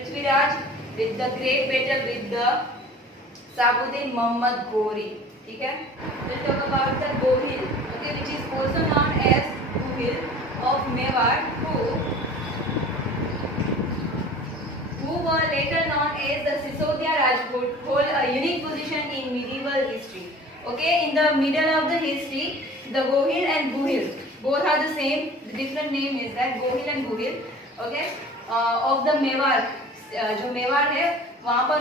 Prithviraj with the great battle with the Sabuddin Muhammad Ghori. ठीक है? We'll talk about the Gohil, okay, which is also known as Gohil of Mewar, who were later known as the Sisodia Rajput, hold a unique position in medieval history. Okay, in the middle of the history, the Gohil and Guhil both are the same. The different name is that Gohil and Guhil. Okay, of the Mewar, जो मेवाड़ है वहाँ पर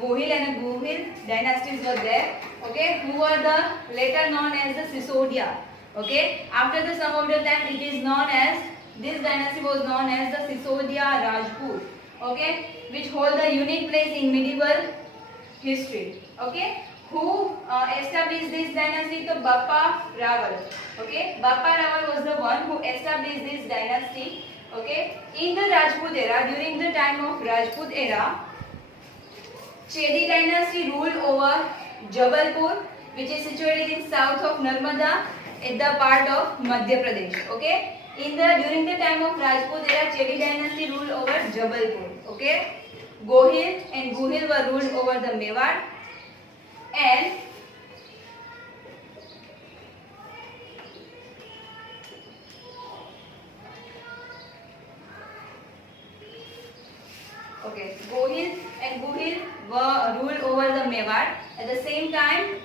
Gohil and Guhil dynasties were there. Okay, who were the later known as the Sisodia. Okay, after the some of the time it is known as, this dynasty was known as the Sisodia Rajput. Okay, which hold a unique place in medieval history. Okay, who established this dynasty? So Bappa Rawal. Okay, Bappa Rawal was the one who established this dynasty. Okay, in the Rajput era, during the time of Rajput era, Chedi dynasty ruled over Jabalpur, which is situated in south of Narmada at the part of Madhya Pradesh. Okay, during the time of Rajput era, Chedi dynasty ruled over Jabalpur. Okay, Gohil and Guhil were ruled over the Mewar, and Gohil and Guhil were ruled over the Mewar. At the same time,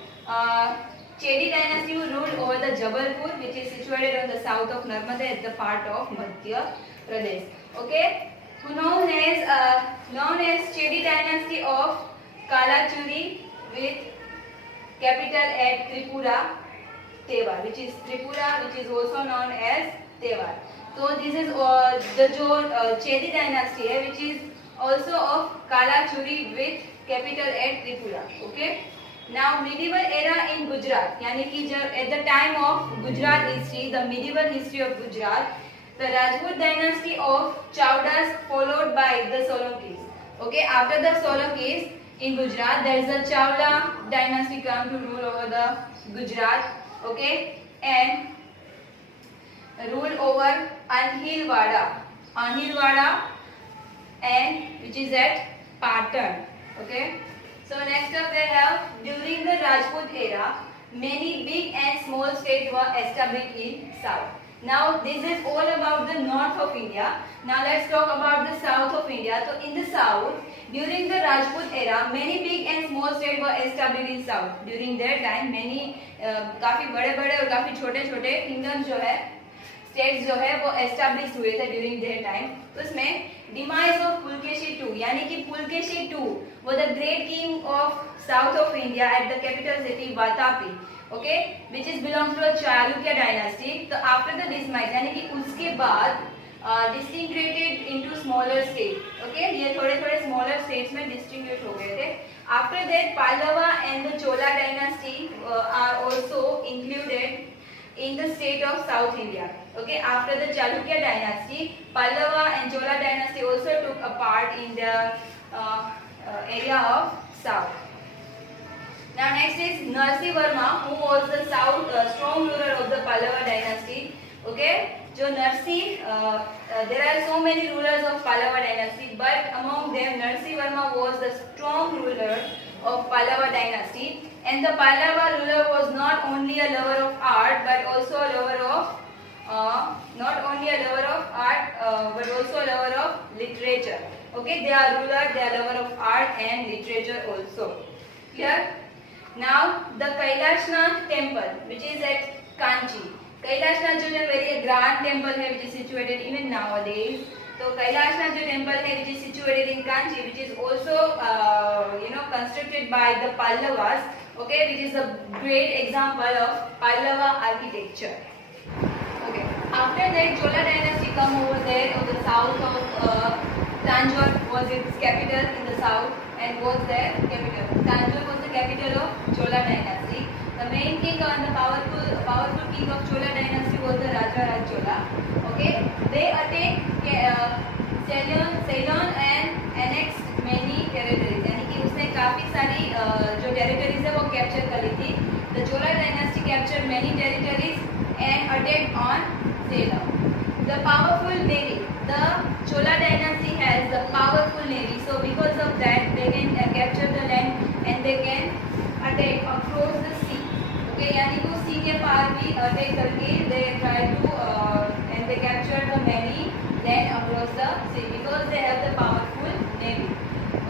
Chedi dynasty ruled over the Jabalpur, which is situated on the south of Narmada at the part of Madhya Pradesh. Okay, who known as Chedi dynasty of Kalachuri with capital at Tripura, Tewar, which is also known as Tewar. So this is the Chedi dynasty है, which is also of Kalachuri with capital at Tripura. Okay. Now medieval era in Gujarat, यानी कि जब at the time of Gujarat history, the medieval history of Gujarat, the Rajput dynasty of Chowdas followed by the Solonkis. Okay, after the Solonkis in Gujarat, there is a Chawla dynasty come to rule over the Gujarat. Okay, and rule over Anhilwada, and which is at Patan. Okay. So next up they have, during the Rajput era, many big and small states were established in south. Now this is all about the north of India. Now let's talk about the south of India. So in the south, during the Rajput era, many big and small states were established in south. During that time, many काफी बड़े-बड़े और काफी छोटे-छोटे kingdoms जो है, states जो है वो established हुए थे during that time. तो उसमें demise of Pulkeshi II, यानी कि Pulkeshi II was the great king of south of India at the capital city Vatapi, okay, which is belongs to a Chalukya dynasty. So after the demise, यानी कि उसके बाद disintegrated into smaller states. Okay, ये थोड़े-थोड़े smaller states में distribute हो गए थे. After that, Pallava and the Chola dynasty are also included in the state of South India. Okay, after the Chalukya dynasty, Pallava and Chola dynasty also took a part in the area of south. Now next is Narsivarma, who was the strong ruler of the Pallava dynasty. Okay, जो there are so many rulers of Pallava dynasty, but among them Narsivarma was the strong ruler of Pallava dynasty. And the Pallava ruler was not only a lover of art, but also a lover of literature. Okay, they are ruler, they are lover of art and literature also. Clear? Now the Kailashnath temple, which is at Kanchi. Kailashnath जो very grand temple है, which is situated even nowadays. So Kailashnath जो temple है, which is situated in Kanchi, which is also constructed by the Pallavas. Okay, which is a great example of Pallava architecture. Okay, after that Chola dynasty come over there on the south of Tanjore was its capital in the south and was their capital. Tanjore was the capital of Chola dynasty. The main king and the powerful king of Chola dynasty was the Rajaraj Chola. Okay, they attacked Ceylon and annexed many territories. यानी कि उसने काफी सारी जो territories है वो capture कर ली थी. The Chola dynasty captured many territories and attacked on Ceylon. The powerful navy. The Chola dynasty has the powerful navy. यानी वो सी के पार भी अटैक करके they try to and they capture the many land across the sea because they have the powerful navy.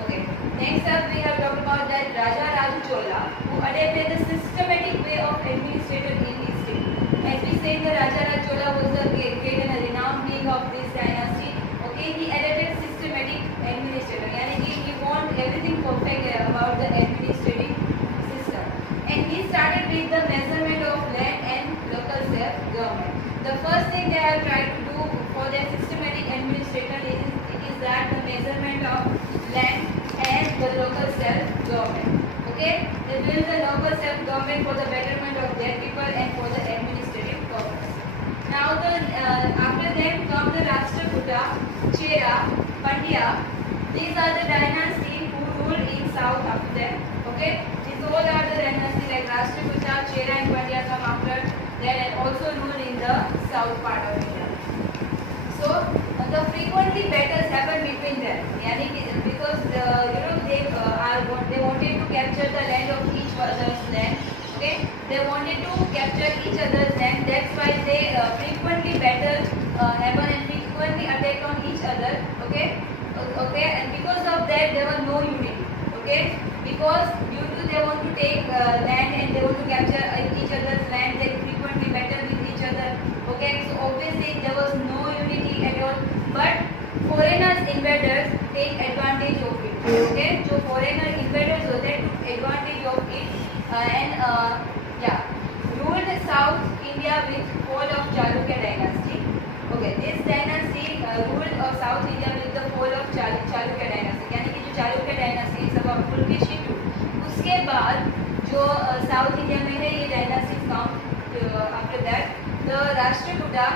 Okay. Next up we have talked about that Raja Raju Chola who adapted the systematic way of administration in his state. As we said, the Raja Raju Chola was the great and renowned king of this dynasty. Okay, he adapted systematic administration. यानी कि he want everything perfect about the administrative system. And he started with the measurement of land and local self-government. The first thing they have tried to do for their systematic administration is that the measurement of land and the local self-government. Okay, they build the local self-government for the betterment of their people and for the administrative purpose. Now after them come the Rashtrakuta, Chera, Pandya. These are the dynasty who ruled in south after them. Okay, these all are the dynasty like Rashtrakuta, Chera and Pandya come after them and also ruled in the south part of India. So the frequently battles happen between them. यानी कि because they wanted to capture the land of each other's land. Okay, they wanted to capture each other's land. That's why they frequently battles happen and frequently attack on each other. Okay, and because of that there was no unity. Okay, because due to they want to take land and they want to capture each other's land, they frequently battle with each other. Okay, so obviously there was no unity at all. But foreigners invaders take advantage of it. Okay, जो foreigner invaders होते हैं took advantage of it and ruled South India with fall of Chalukya dynasty. Okay, this dynasty ruled South India with the fall of Chalukya dynasty. यानी कि जो Chalukya dynasty is about Pulkeshi II. उसके बाद जो South India में है ये dynasty come after that. The Rashtrakuta.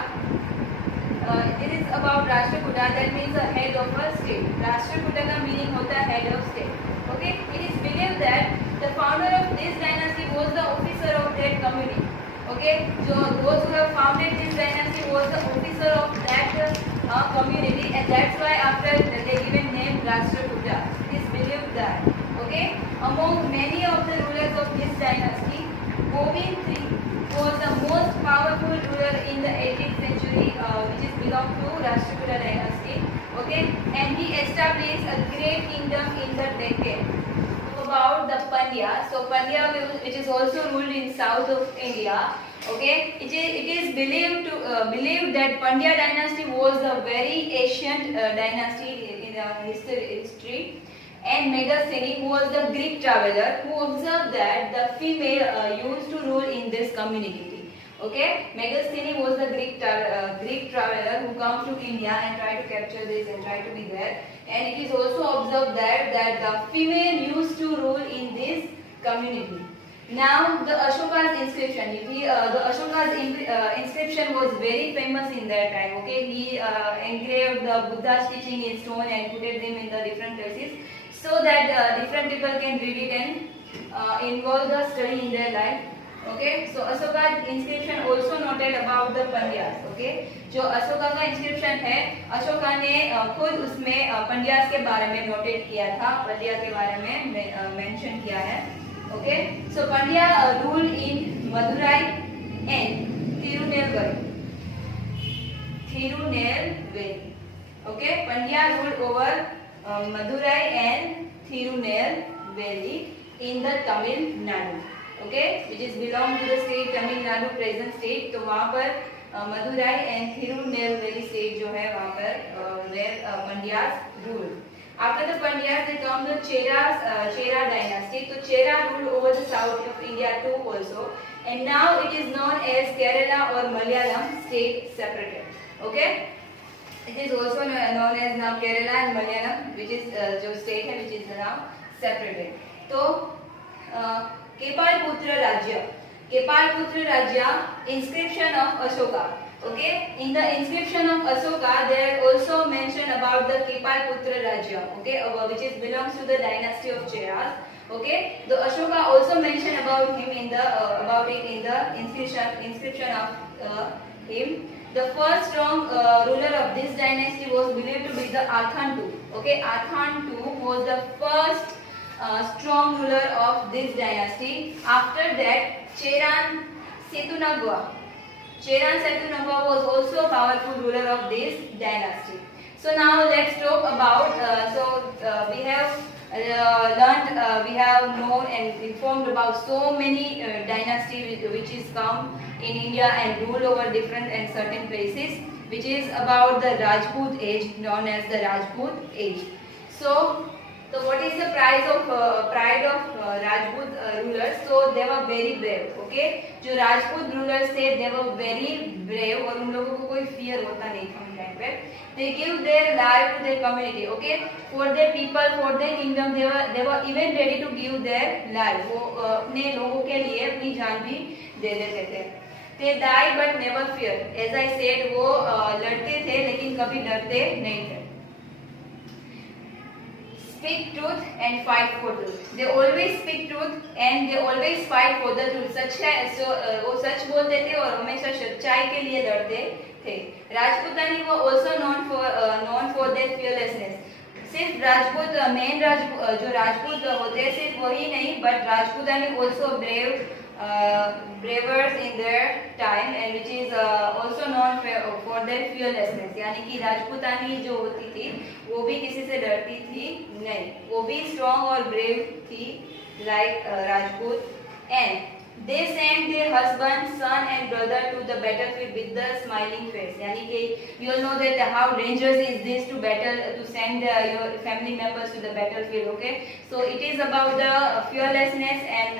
It is about Rashtrakuta, that means the head of a state. Rashtrakuta का meaning होता है head of state. Okay, it is believed that the founder of this dynasty was the officer of that community. Okay, so those who have founded this dynasty was the officer of that community, and that's why after they given name Rashtrakuta. It is believed that. Okay, among many of the rulers of this dynasty, Govind III was the most powerful ruler in the 18th century, which is belong to Rashtrakuta dynasty. Okay, and he established a great kingdom in the Deccan. About the Pandya, so Pandya, which is also ruled in south of India. Okay, it is believed that Pandya dynasty was a very ancient dynasty in history. And Megasthenes, who was the Greek traveler, who observed that the female used to rule in this community. Okay, Megasthenes was the Greek traveler who come to India and try to capture this and try to be there. And it is also observed that the female used to rule in this community. Now the Ashoka's inscription. The Ashoka's inscription was very famous in that time. Okay, he engraved the Buddha's teaching in stone and put them in the different places, so that different people can read it and involve the study in their life. Okay, so Ashoka's inscription also noted about the Pandyas. Okay, जो अशोका का inscription है, अशोका ने खुद उसमें पंड्यास के बारे में notate किया था, पंड्या के बारे में मेंशन किया है. Okay, so Pandya ruled in Madurai and Tirunelveli. Okay, Pandya ruled over Madurai and Tirunelveli in the Tamil Nadu. Okay, which is belong to the state Tamil Nadu, present state. तो वहाँ पर Madurai and Tirunelveli state जो है वहाँ पर where Pandyas ruled. After the Pandyas, they come the Chera dynasty. So Chera ruled over the south of India too also, and now it is known as Kerala or Malayalam state separated. Okay, it is also known as now Kerala and Malayalam, which is जो state है, which is now separated. तो Kepalputra Rajya, inscription of Ashoka. Okay, in the inscription of Ashoka, there also mention about the Kepalputra Rajya. Okay, which is belongs to the dynasty of Cheras. Okay, the Ashoka also mention about him in the inscription of him. The first strong ruler of this dynasty was believed to be the Arthan II. Okay, Arthan II was the first strong ruler of this dynasty. After that, Cheran Setunagwa. Cheran Setunagwa was also a powerful ruler of this dynasty. So now let's talk about. We have learned, we have known and informed about so many dynasties which is come in India and rule over different and certain places, which is about the Rajput age, known as the Rajput age. So what is the pride of Rajput rulers? So they were very brave. Okay, जो Rajput rulers थे, they were very brave और उन लोगों को कोई fear होता नहीं था उन टाइम पे. They give their life to their community. Okay, for their people, for their kingdom, they were even ready to give their life. वो अपने लोगों के लिए अपनी जान भी दे देते थे. They died but never feared. As I said, वो लड़ते थे लेकिन कभी डरते नहीं थे. Speak truth and fight for truth. They always speak truth and they always fight for the truth. सच है, वो सच बोलते थे और हमेशा सच्चाई के लिए लड़ते थे. राजपूतानी were also known for their fearlessness. सिर्फ राजपूत मेन जो राजपूत होते सिर्फ वही नहीं, but Rajputani also bravers in their time and which is also known for their fearlessness. यानी कि राजपूतानी जो होती थी वो भी किसी से डरती थी नहीं, वो भी strong और brave थी like Rajput, and they sent their husband, son and brother to the battlefield with the smiling face. यानी कि you all know that how dangerous is this to send your family members to the battlefield. Okay, so it is about the fearlessness and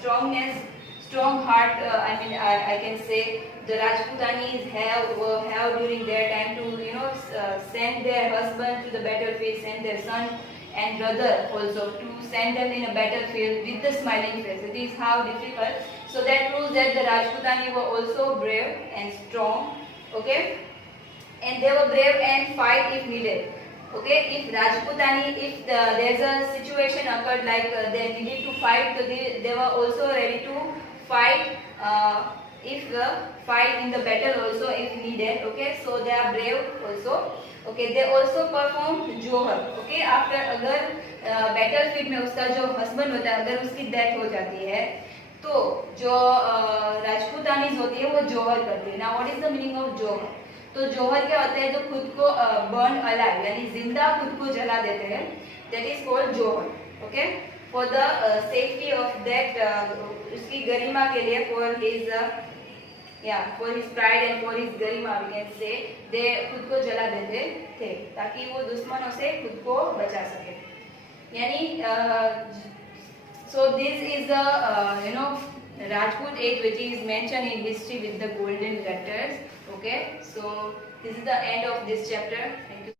strongness, strong heart. I can say the Rajputanis have during their time to send their husband to the battlefield, send their son and brother also to send them in a battlefield with the smiling face. It is how difficult. So that proves that the Rajputani were also brave and strong. Okay, and they were brave and fight if needed. Okay, if Rajputani, if there's a situation occurred like they needed to fight, so they were also ready to fight. If fight in the battle also if needed. Okay, so they are brave also. Okay, they also perform Johar. Okay, after अगर battlefield में उसका जो husband होता है अगर उसकी death हो जाती है तो जो राजपूतानीज होती है वो जोहर करती है. Now what is the meaning of जोहर? तो जोहर क्या होता है, जो खुद को burn alive यानी जिंदा खुद को जला देते हैं, that is called Johar. Okay, for the safety of that उसकी गरिमा के लिए, for his pride and for his Garima we can say, they खुद को जला देते थे ताकि वो दुश्मनों से खुद को बचा सके. यानी so this is the Rajput age which is mentioned in history with the golden letters. Okay, so this is the end of this chapter. Thank you.